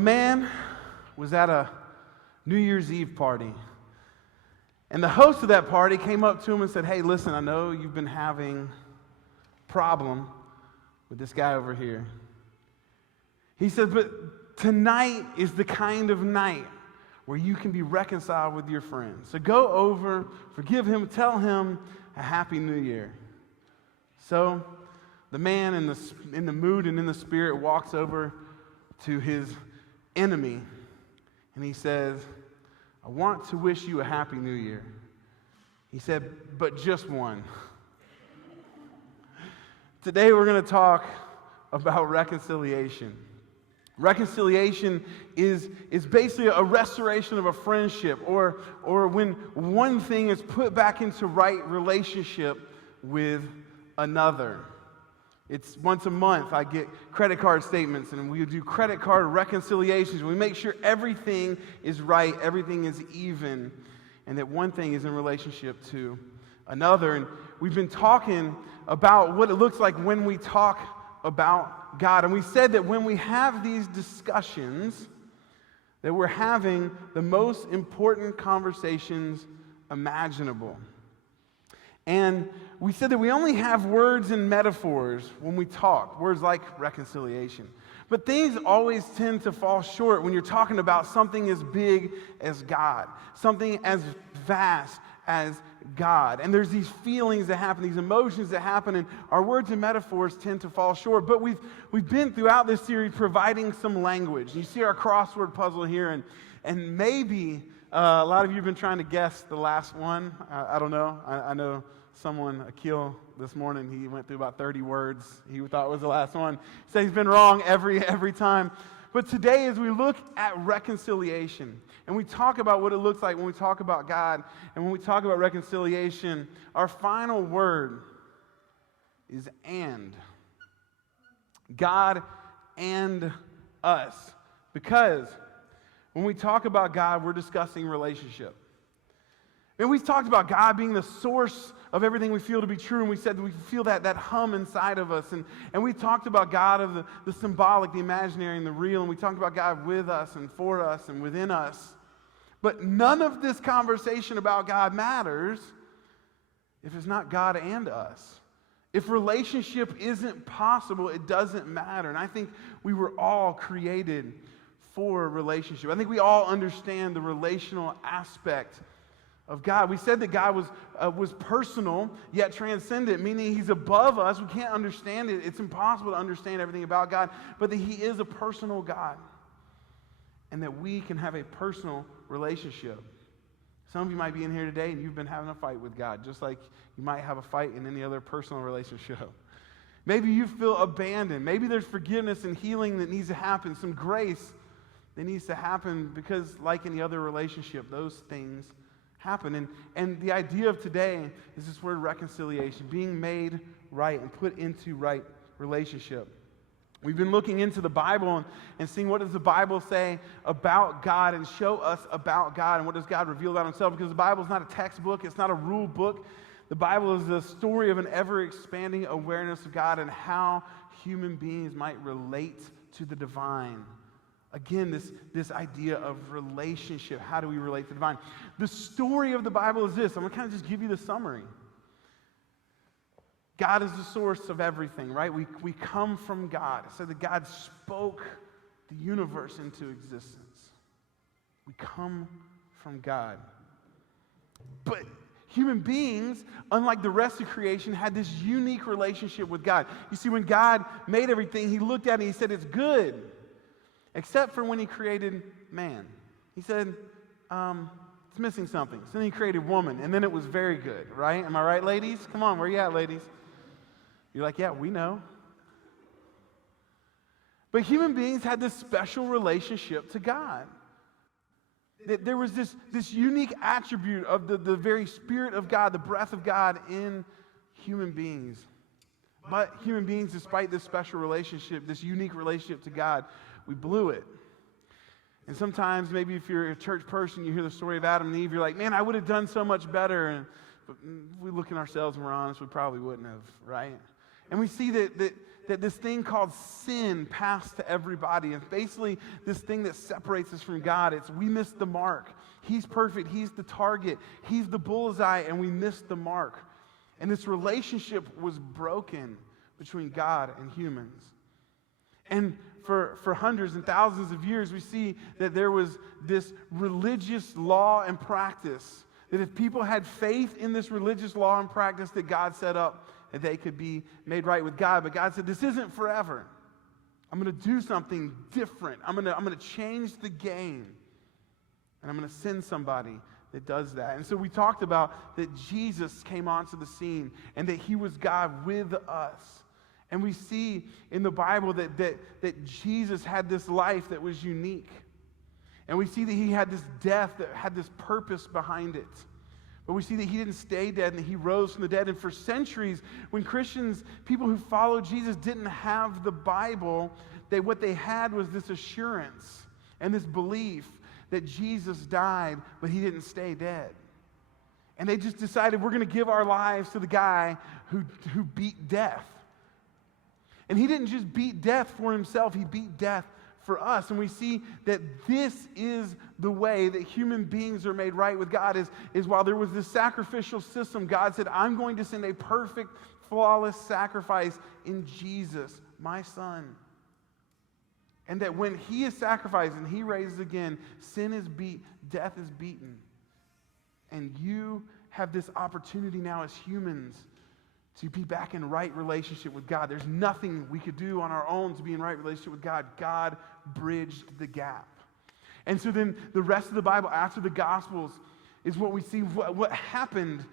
So a man was at a New Year's Eve party. And the host of that party came up to him and said, "Hey, listen, I know you've been having a problem with this guy over here." He said, "But tonight is the kind of night where you can be reconciled with your friend. So go over, forgive him, tell him a Happy New Year." So the man in the mood and in the spirit walks over to his enemy and he says, "I want to wish you a Happy New Year." He said, "But just one." Today we're going to talk about reconciliation. Reconciliation is basically a restoration of a friendship, or when one thing is put back into right relationship with another. It's once a month I get credit card statements and we do credit card reconciliations. We make sure everything is right, everything is even, and that one thing is in relationship to another. And we've been talking about what it looks like when we talk about God. And we said that when we have these discussions, that we're having the most important conversations imaginable. And we said that we only have words and metaphors when we talk, words like reconciliation. But things always tend to fall short when you're talking about something as big as God, something as vast as God. And there's these feelings that happen, these emotions that happen, and our words and metaphors tend to fall short. But we've been throughout this series providing some language. You see our crossword puzzle here, and maybe a lot of you have been trying to guess the last one. I don't know. I know someone, Akil, this morning, he went through about 30 words he thought was the last one. He said he's been wrong every time. But today, as we look at reconciliation, and we talk about what it looks like when we talk about God, and when we talk about reconciliation, our final word is "and." God and us. Because when we talk about God, we're discussing relationship. And we've talked about God being the source of everything we feel to be true, and we said that we feel that hum inside of us. And we talked about God of the symbolic, the imaginary, and the real, and we talked about God with us and for us and within us. But none of this conversation about God matters if it's not God and us. If relationship isn't possible, it doesn't matter. And I think we were all created for a relationship. I think we all understand the relational aspect of God. We said that God was personal, yet transcendent, meaning He's above us. We can't understand it. It's impossible to understand everything about God, but that He is a personal God, and that we can have a personal relationship. Some of you might be in here today, and you've been having a fight with God, just like you might have a fight in any other personal relationship. Maybe you feel abandoned. Maybe there's forgiveness and healing that needs to happen, some grace that needs to happen, because like any other relationship, those things happen. And the idea of today is this word reconciliation, being made right and put into right relationship. We've been looking into the Bible and seeing what does the Bible say about God and show us about God, and what does God reveal about Himself, because the Bible is not a textbook, it's not a rule book. The Bible is the story of an ever-expanding awareness of God and how human beings might relate to the divine. Again, this idea of relationship. How do we relate to the divine? The story of the Bible is this. I'm going to kind of just give you the summary. God is the source of everything, right? We come from God. It said that God spoke the universe into existence. We come from God. But human beings, unlike the rest of creation, had this unique relationship with God. You see, when God made everything, He looked at it and He said, "It's good." Except for when He created man. He said, it's missing something. So then He created woman, and then it was very good, right? Am I right, ladies? Come on, where you at, ladies? You're like, yeah, we know. But human beings had this special relationship to God. There was this unique attribute of the very Spirit of God, the breath of God in human beings. But human beings, despite this special relationship, this unique relationship to God, we blew it. And sometimes, maybe if you're a church person, you hear the story of Adam and Eve, you're like, man, I would have done so much better. But if we look at ourselves and we're honest, we probably wouldn't have, right? And we see that that this thing called sin passed to everybody. It's basically this thing that separates us from God. It's we missed the mark. He's perfect. He's the target. He's the bullseye, and we missed the mark. And this relationship was broken between God and humans. And for hundreds and thousands of years, we see that there was this religious law and practice, that if people had faith in this religious law and practice that God set up, that they could be made right with God. But God said, this isn't forever. I'm going to do something different. I'm going to change the game. And I'm going to send somebody that does that. And so we talked about that Jesus came onto the scene and that he was God with us. And we see in the Bible that Jesus had this life that was unique. And we see that he had this death that had this purpose behind it. But we see that he didn't stay dead and that he rose from the dead. And for centuries, when Christians, people who followed Jesus, didn't have the Bible, what they had was this assurance and this belief that Jesus died, but he didn't stay dead. And they just decided we're going to give our lives to the guy who beat death. And he didn't just beat death for himself, he beat death for us. And we see that this is the way that human beings are made right with God, is while there was this sacrificial system, God said, I'm going to send a perfect, flawless sacrifice in Jesus, my son. And that when he is sacrificed and he raises again, sin is beat, death is beaten. And you have this opportunity now as humans to be back in right relationship with God. There's nothing we could do on our own to be in right relationship with God. God bridged the gap. And so then the rest of the Bible, after the Gospels, is what we see what happened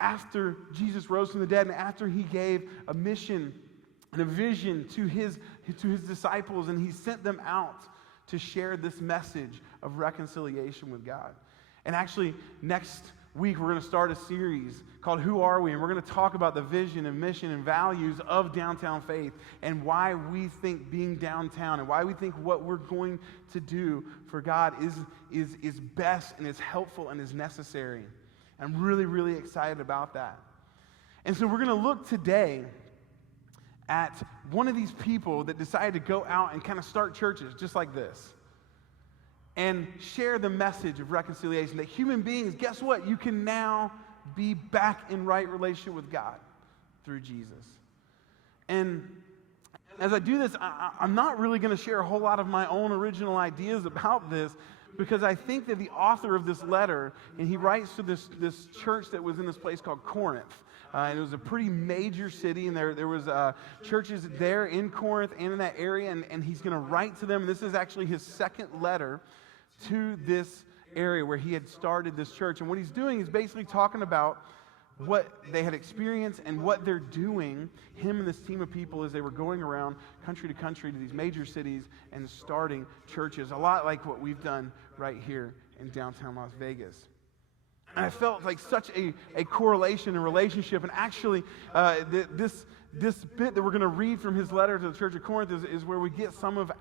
after Jesus rose from the dead and after he gave a mission and a vision to his disciples, and he sent them out to share this message of reconciliation with God. And actually, next week, we're going to start a series called Who Are We? And we're going to talk about the vision and mission and values of Downtown Faith and why we think being downtown and why we think what we're going to do for God is best and is helpful and is necessary. I'm really, really excited about that. And so we're going to look today at one of these people that decided to go out and kind of start churches just like this and share the message of reconciliation, that human beings, guess what? You can now be back in right relationship with God through Jesus. And as I do this, I'm not really going to share a whole lot of my own original ideas about this, because I think that the author of this letter, and he writes to this church that was in this place called Corinth. And it was a pretty major city, and there was churches there in Corinth and in that area, and he's going to write to them. And this is actually his second letter to this area where he had started this church. And what he's doing is basically talking about what they had experienced and what they're doing, him and this team of people, as they were going around country to country to these major cities and starting churches, a lot like what we've done right here in downtown Las Vegas. And I felt like such a correlation and relationship. And actually, this bit that we're going to read from his letter to the Church of Corinth is where we get some of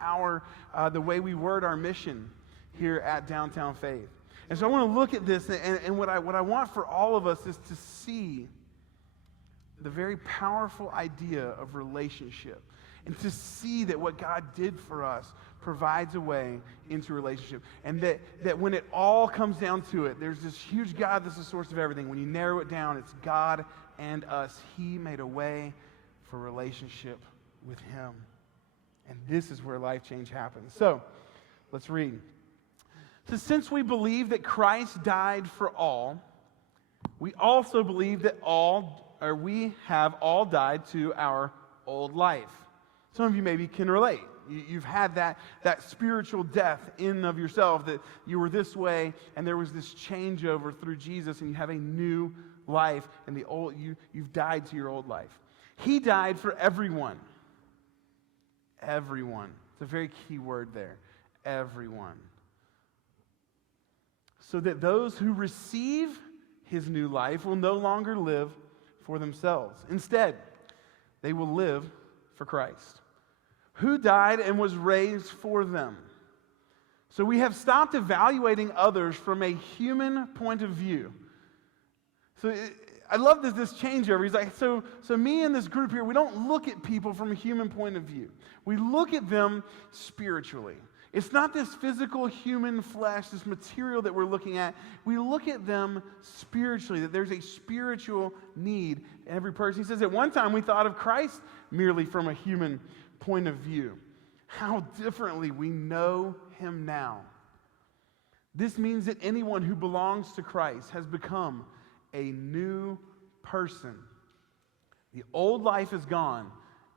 the way we word our mission here at Downtown Faith. And so I want to look at this, and what I want for all of us is to see the very powerful idea of relationship, and to see that what God did for us provides a way into relationship, and that when it all comes down to it, there's this huge God that's the source of everything. When you narrow it down, it's God and us. He made a way for relationship with him. And this is where life change happens. So, let's read. So since we believe that Christ died for all, we also believe that we have all died to our old life. Some of you maybe can relate. You've had that spiritual death in and of yourself, that you were this way and there was this changeover through Jesus and you have a new life, and you've died to your old life. He died for everyone. Everyone. It's a very key word there. Everyone. So that those who receive his new life will no longer live for themselves. Instead, they will live for Christ, who died and was raised for them. So we have stopped evaluating others from a human point of view. So I love this changeover. He's like, so me and this group here, we don't look at people from a human point of view. We look at them spiritually. It's not this physical human flesh, this material that we're looking at. We look at them spiritually, that there's a spiritual need in every person. He says, at one time we thought of Christ merely from a human point of view. How differently we know him now. This means that anyone who belongs to Christ has become a new person. The old life is gone.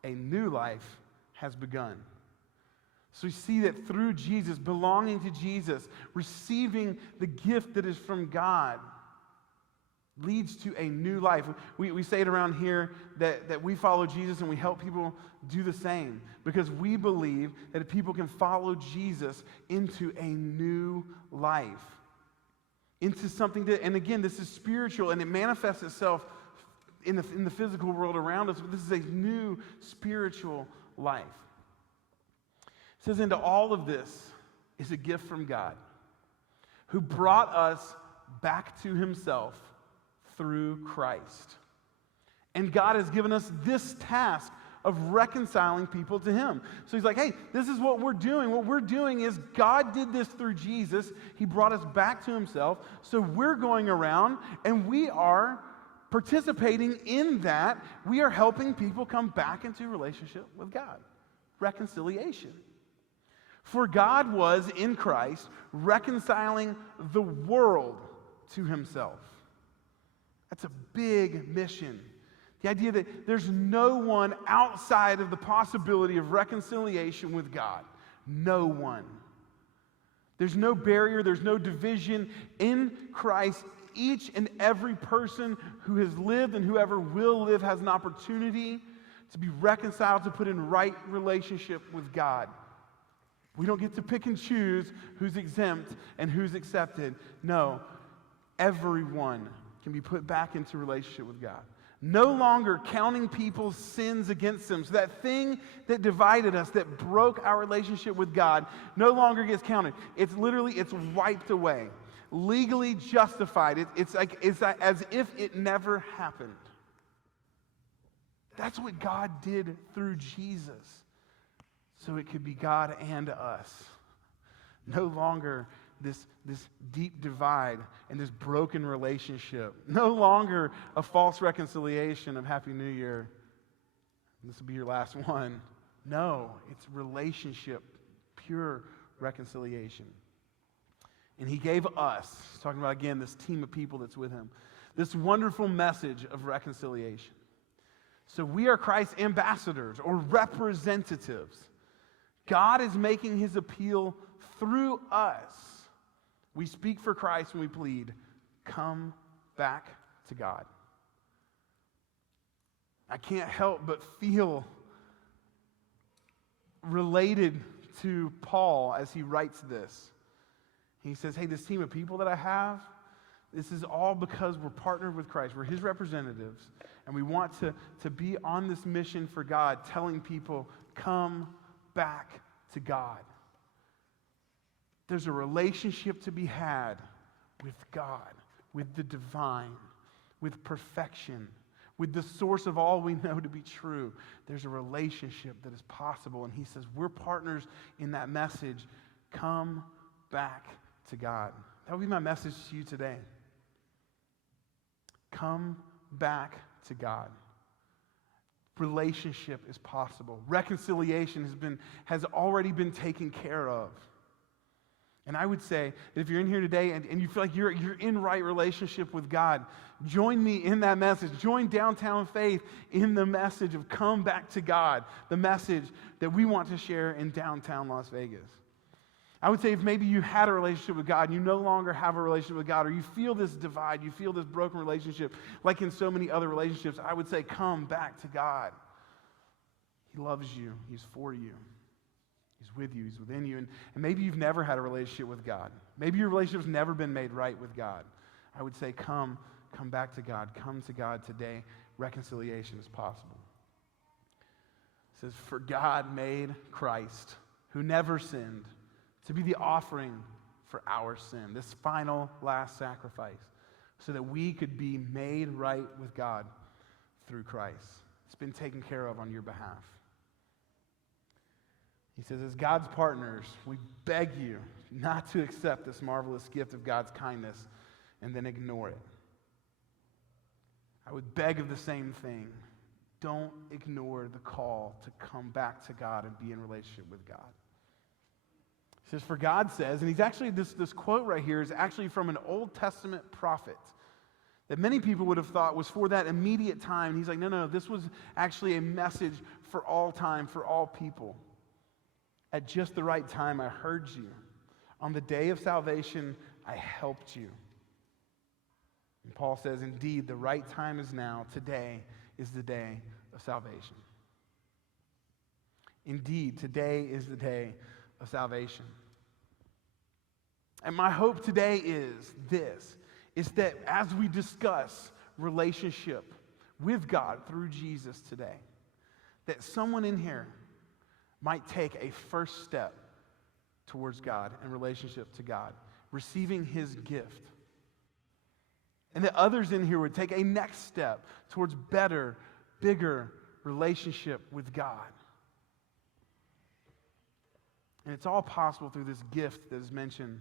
A new life has begun. So we see that through Jesus, belonging to Jesus, receiving the gift that is from God, leads to a new life. We say it around here that we follow Jesus and we help people do the same because we believe that if people can follow Jesus into a new life, into something that, and again, this is spiritual and it manifests itself in the physical world around us, but this is a new spiritual life. It says, into all of this is a gift from God who brought us back to himself through Christ. And God has given us this task of reconciling people to him. So he's like, hey, this is what we're doing. What we're doing is God did this through Jesus. He brought us back to himself. So we're going around and we are participating in that. We are helping people come back into a relationship with God. Reconciliation. For God was in Christ reconciling the world to himself. That's a big mission. The idea that there's no one outside of the possibility of reconciliation with God. No one. There's no barrier, there's no division. In Christ, each and every person who has lived and whoever will live has an opportunity to be reconciled, to put in right relationship with God. We don't get to pick and choose who's exempt and who's accepted. No, everyone can be put back into relationship with God. No longer counting people's sins against them. So that thing that divided us, that broke our relationship with God, no longer gets counted. It's wiped away. Legally justified. It's as if it never happened. That's what God did through Jesus. So it could be God and us. No longer this deep divide and this broken relationship. No longer a false reconciliation of Happy New Year. This will be your last one. No, it's relationship, pure reconciliation. And he gave us, he's talking about again this team of people that's with him, this wonderful message of reconciliation. So we are Christ's ambassadors or representatives. God is making his appeal through us. We speak for Christ and we plead, come back to God. I can't help but feel related to Paul as he writes this. He says, hey, this team of people that I have, this is all because we're partnered with Christ. We're his representatives. And we want to be on this mission for God, telling people, come back to God. There's a relationship to be had with God, with the divine, with perfection, with the source of all we know to be true. There's a relationship that is possible. And he says, we're partners in that message. Come back to God. That would be my message to you today. Come back to God. Relationship is possible. Reconciliation has already been taken care of. And I would say that if you're in here today and you feel like you're in right relationship with God, join me in that message. Join Downtown Faith in the message of come back to God, the message that we want to share in downtown Las Vegas. I would say if maybe you had a relationship with God and you no longer have a relationship with God, or you feel this divide, you feel this broken relationship, like in so many other relationships, I would say come back to God. He loves you. He's for you. He's with you. He's within you. And maybe you've never had a relationship with God. Maybe your relationship's never been made right with God. I would say come back to God. Come to God today. Reconciliation is possible. It says, for God made Christ, who never sinned, to be the offering for our sin, this final, last sacrifice so that we could be made right with God through Christ. It's been taken care of on your behalf. He says, as God's partners, we beg you not to accept this marvelous gift of God's kindness and then ignore it. I would beg of the same thing. Don't ignore the call to come back to God and be in relationship with God. He says, for God says, and he's actually, this quote right here is actually from an Old Testament prophet that many people would have thought was for that immediate time. He's like, no, this was actually a message for all time, for all people. At just the right time, I heard you. On the day of salvation, I helped you. And Paul says, indeed, the right time is now. Today is the day of salvation. Indeed, today is the day of salvation. And my hope today is that as we discuss relationship with God through Jesus today, that someone in here might take a first step towards God and relationship to God, receiving his gift. And that others in here would take a next step towards better, bigger relationship with God. And it's all possible through this gift that is mentioned,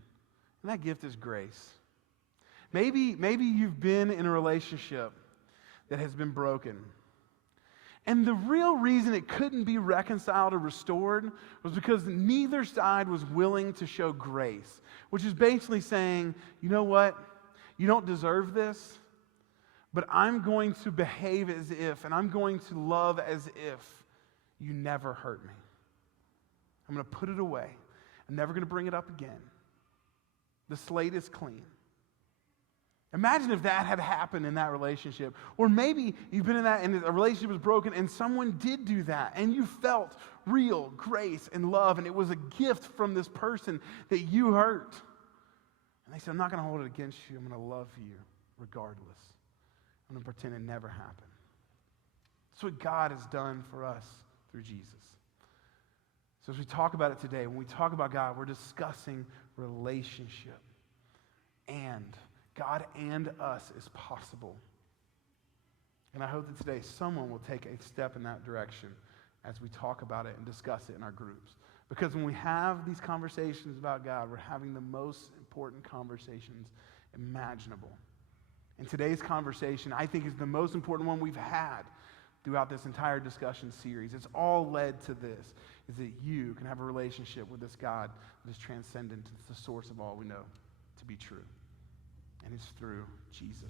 and that gift is grace. Maybe you've been in a relationship that has been broken. And the real reason it couldn't be reconciled or restored was because neither side was willing to show grace, which is basically saying, you know what? You don't deserve this, but I'm going to behave as if, and I'm going to love as if you never hurt me. I'm going to put it away. I'm never going to bring it up again. The slate is clean. Imagine if that had happened in that relationship. Or maybe you've been in that and a relationship was broken and someone did do that and you felt real grace and love and it was a gift from this person that you hurt. And they said, I'm not going to hold it against you. I'm going to love you regardless. I'm going to pretend it never happened. That's what God has done for us through Jesus. So as we talk about it today, when we talk about God, we're discussing relationship. And God and us is possible. And I hope that today someone will take a step in that direction as we talk about it and discuss it in our groups. Because when we have these conversations about God, we're having the most important conversations imaginable. And today's conversation, I think, is the most important one we've had throughout this entire discussion series. It's all led to this, is that you can have a relationship with this God that is transcendent. It's the source of all we know to be true. And it's through Jesus.